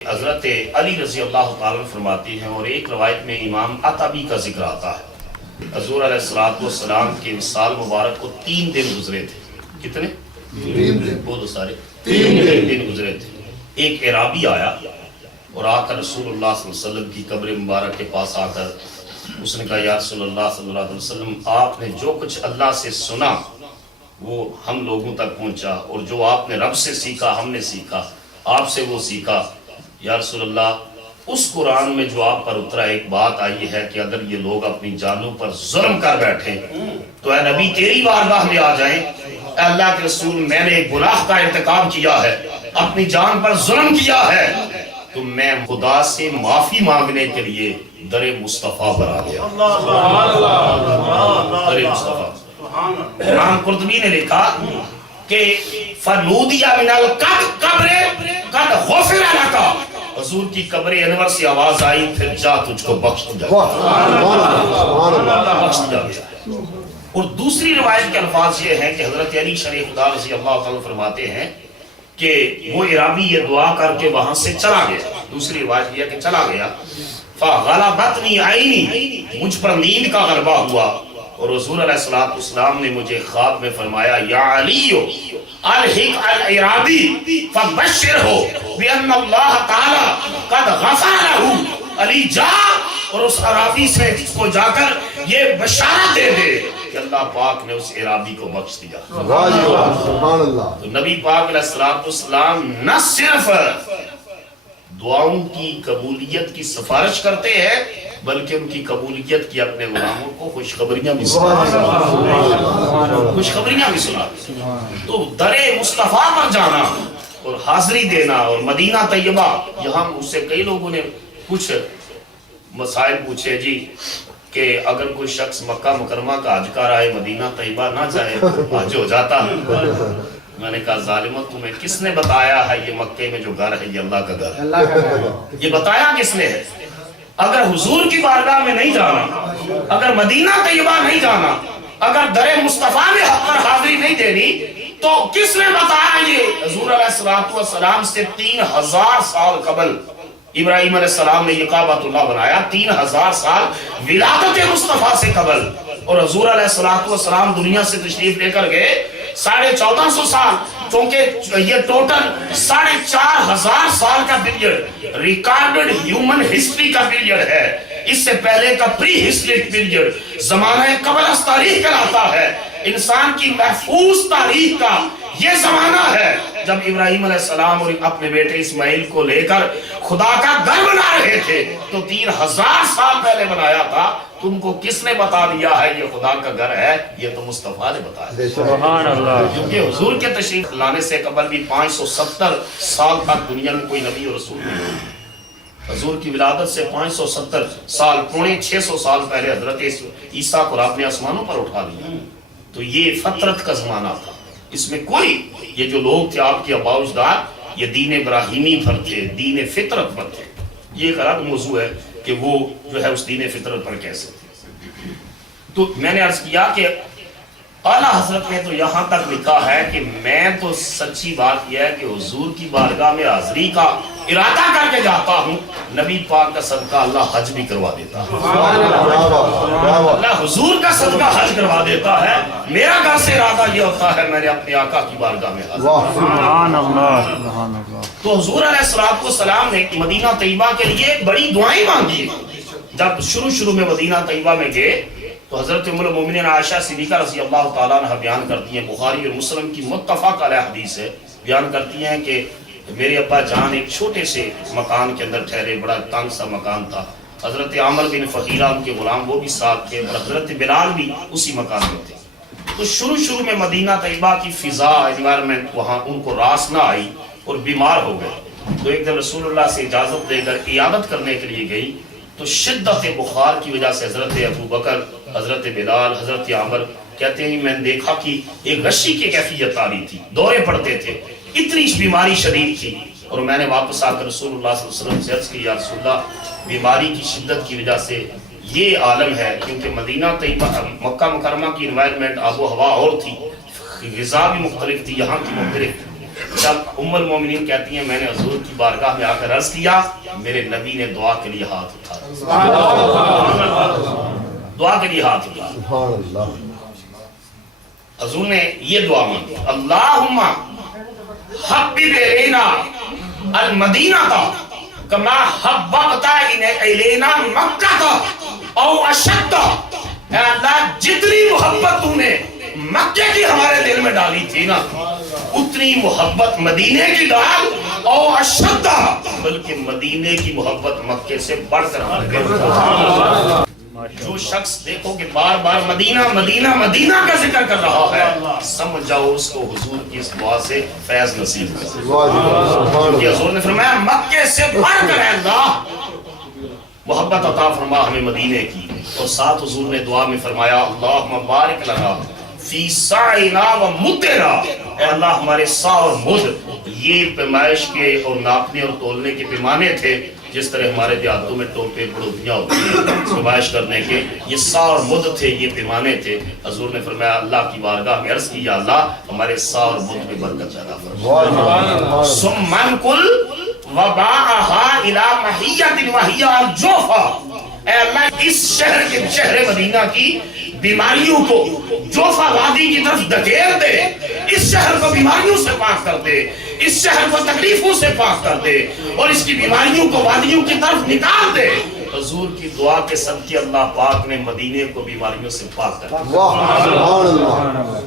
حضرت علی رضی اللہ تعالیٰ فرماتی ہیں، اور ایک روایت میں امام عطبی کا ذکر آتا ہے، حضور علیہ السلام کے وصال مبارک کو 3 دن گزرے تھے۔ کتنے؟ 3 دن۔ بولو سارے، 3 دن گزرے تھے۔ ایک اعرابی آیا اور آ کر رسول اللہ صلی اللہ علیہ وسلم کی قبر مبارک کے پاس آ کر اس نے کہا، یا رسول اللہ صلی اللہ علیہ وسلم، آپ نے جو کچھ اللہ سے سنا وہ ہم لوگوں تک پہنچا، اور جو آپ نے رب سے سیکھا ہم نے سیکھا، آپ سے وہ سیکھا۔ یا رسول اللہ، اس قرآن میں جو آپ پر اترا ایک بات آئی ہے کہ اگر یہ لوگ اپنی جانوں پر ظلم کر بیٹھیں تو اے نبی تیری بارگاہ میں آ جائیں، اے اللہ کے رسول میں نے ایک گناہ کا ارتکاب کیا ہے، اپنی جان پر ظلم کیا ہے، تو میں خدا سے معافی مانگنے کے لیے در مصطفیٰ پر آ گیا۔ در مصطفیٰ۔ امام قرطبی نے لکھا کہ فنودی من القبر قد غفر لک، حضور کی قبر انور سے آواز آئی، پھر جا تجھ کو بخش دیا گیا۔ اور دوسری روایت کے الفاظ یہ ہیں کہ حضرت علی شریف خدا رضی اللہ تعالیٰ فرماتے ہیں کہ وہ عرابی یہ دعا کر کے وہاں سے چلا گیا۔ دوسری روایت یہ کہ چلا گیا، فغلبتنی عینی، مجھ پر نیند کا غلبہ ہوا، اور حضور علیہ السلام نے مجھے خواب میں فرمایا، یا علی الحق العرابی فبشرہ بان اللہ تعالی قد غفر لہ، علی جا اور اس عرابی سے کو جا کر یہ بشارت دے دے کہ اللہ پاک نے اس عرابی کو بخش دیا۔ سبحان اللہ۔ تو نبی پاک علیہ السلام نہ صرف دعاؤں کی قبولیت کی سفارش کرتے ہیں بلکہ ان کی قبولیت کی اپنے غلاموں کو خوشخبریاں بھی سناتے ہیں۔ خوشخبریاں بھی سناتے ہیں۔ تو در مصطفیٰ پر جانا اور حاضری دینا، اور مدینہ طیبہ، یہاں اس سے کئی لوگوں نے کچھ مسائل پوچھے جی کہ اگر کوئی شخص مکہ مکرمہ کا حج کر آئے مدینہ طیبہ نہ جائے حج ہو جاتا ہے؟ میں نے کہا، ظالموں تمہیں کس نے بتایا ہے یہ مکے میں جو گھر ہے یہ اللہ کا گھر ہے؟ یہ بتایا کس نے ہے؟ اگر حضور کی بارگاہ میں نہیں جانا، اگر مدینہ طیبہ نہیں جانا، اگر در مصطفیٰ میں حق پر حاضری نہیں دینی، تو کس نے بتایا یہ؟ حضور علیہ السلام سے 3000 سال قبل ابراہیم علیہ السلام نے یہ کعبۃ اللہ بنایا، 3000 سال ولادت مصطفیٰ سے قبل، اور حضور علیہ السلام دنیا سے تشریف لے کر گئے 1450 سال، چونکہ یہ ٹوٹل 4500 سال کا پیریڈ ریکارڈڈ ہیومن ہسٹری کا پیریڈ ہے۔ اس سے پہلے کا پری ہسٹرک پیریڈ زمانہ قبل از تاریخ کہلاتا ہے۔ انسان کی محفوظ تاریخ کا یہ زمانہ ہے جب ابراہیم علیہ السلام اور اپنے بیٹے اسماعیل کو لے کر خدا کا گھر بنا رہے تھے، تو 3000 سال پہلے بنایا تھا۔ تم کو کس نے بتا دیا ہے یہ خدا کا گھر ہے؟ یہ تو مصطفیٰ نے بتایا۔ سبحان اللہ۔ کیونکہ حضور کے تشریف لانے سے قبل بھی 570 سال تک دنیا میں کوئی نبی اور رسول نہیں۔ حضور کی ولادت سے 570 سال، پونے 600 سال پہلے حضرت عیسیٰ کو آپ نے آسمانوں پر اٹھا لیا۔ تو یہ فطرت کا زمانہ تھا، اس میں کوئی یہ جو لوگ تھے آپ کے آباء و اجداد، یہ دین ابراہیمی پر تھے، دین فطرت پر تھے۔ یہ ایک الگ موضوع ہے کہ وہ جو ہے اس دین فطرت پر کیسے تھے۔ تو میں نے عرض کیا کہ اعلیٰ حضرت نے تو یہاں تک لکھا ہے کہ میں تو سچی بات یہ ہے کہ حضور کی بارگاہ میں حاضری کا ارادہ کر کے جاتا ہوں، نبی پاک کا صدقہ اللہ حج بھی کروا دیتا ہے۔ اللہ حضور کا صدقہ حج کروا دیتا ہے۔ میرا گھر سے ارادہ یہ ہوتا ہے میں نے اپنے آقا کی بارگاہ میں حاضر۔ سبحان اللہ، سبحان اللہ۔ تو حضور علیہ السلام نے مدینہ طیبہ کے لیے بڑی دعائیں مانگی۔ جب شروع میں مدینہ طیبہ میں گئے تو حضرت ام المومنین عائشہ صدیقہ رضی اللہ تعالیٰ عنہ بیان کرتی ہیں، بخاری اور مسلم کی متفق علیہ حدیث ہے، بیان کرتی ہیں کہ میرے ابا جان ایک چھوٹے سے مکان کے اندر ٹھہرے، بڑا تنگ سا مکان تھا۔ حضرت عامر بن فہیرہ ان کے غلام وہ بھی ساتھ تھے، اور حضرت بلال بھی اسی مکان میں تھے۔ تو شروع میں مدینہ طیبہ کی فضا، انوائرمنٹ وہاں ان کو راس نہ آئی اور بیمار ہو گئے۔ تو ایک دن رسول اللہ سے اجازت لے کر عیادت کرنے کے لیے گئی، تو شدت بخار کی وجہ سے حضرت ابو بکر، حضرت بلال، حضرت عامر کہتے ہیں میں نے دیکھا کہ ایک رشی کی کیفیت آ رہی تھی، دورے پڑتے تھے، اتنی بیماری شدید تھی۔ اور میں نے واپس آ کر رسول اللہ صلی اللہ علیہ وسلم سے عرض کی، یا رسول اللہ بیماری کی شدت کی وجہ سے یہ عالم ہے، کیونکہ مدینہ طیبہ مکہ مکرمہ کی انوائرمنٹ آب و ہوا اور تھی، غذا بھی مختلف تھی، یہاں کی مختلف، جب ام المومنین کہتی ہیں میں نے حضور کی بارگاہ میں آ کر عرض کیا، میرے نبی نے دعا کے لیے ہاتھ اٹھا، دعا کے لیے ہاتھ اٹھا. سبحان اللہ. حضور نے یہ دعا مانگی، اللہم حبب الینا المدینہ کما حببت الینا مکہ او اشد. اے اللہ جتنی محبت تو نے مکے کی ہمارے دل میں ڈالی تھی نا، اتنی محبت مدینے کی ڈال، او اشد، بلکہ مدینے کی محبت مکے سے بڑھ کر ہمارے دل میں. جو شخص دیکھو کہ بار بار مدینہ مدینہ مدینہ کا ذکر کر رہا ہے، سمجھ جاؤ اس کو حضور کی اس دعا سے فیض نصیب ہوا. کیونکہ حضور نے فرمایا مکے سے بڑھ کر ہے اللہ محبت عطا فرما ہمیں مدینے کی. اور ساتھ حضور نے دعا میں فرمایا اللہم بارک لنا فی سعینا و مدنا. اے اللہ ہمارے سا اور مد یہ پیمائش کے اور ناپنے اور تولنے کے پیمانے تھے، جس طرح ہمارے دیہاتوں میں ٹوپے بڑوتیاں ہوتی ہیں پیمائش کرنے کے، یہ سا اور مد تھے، یہ پیمانے تھے. حضور نے فرمایا اللہ کی بارگاہ میں عرض کی یا اللہ ہمارے سا اور مد میں برکت پیدا فرما. ثم انقل وباعها الى مہیۃ وہی الجوفہ. اے اللہ اس شہر کے شہر مدینہ کی بیماریوں کو جوفہ وادی کی طرف دھکیل دے، اس شہر کو بیماریوں سے پاک کر دے، اس شہر کو تکلیفوں سے پاک کر دے، اور اس کی بیماریوں کو وادیوں کی طرف نکال دے. حضور کی دعا کے صدقے اللہ پاک نے مدینے کو بیماریوں سے پاک کر دیا. واہ سبحان اللہ.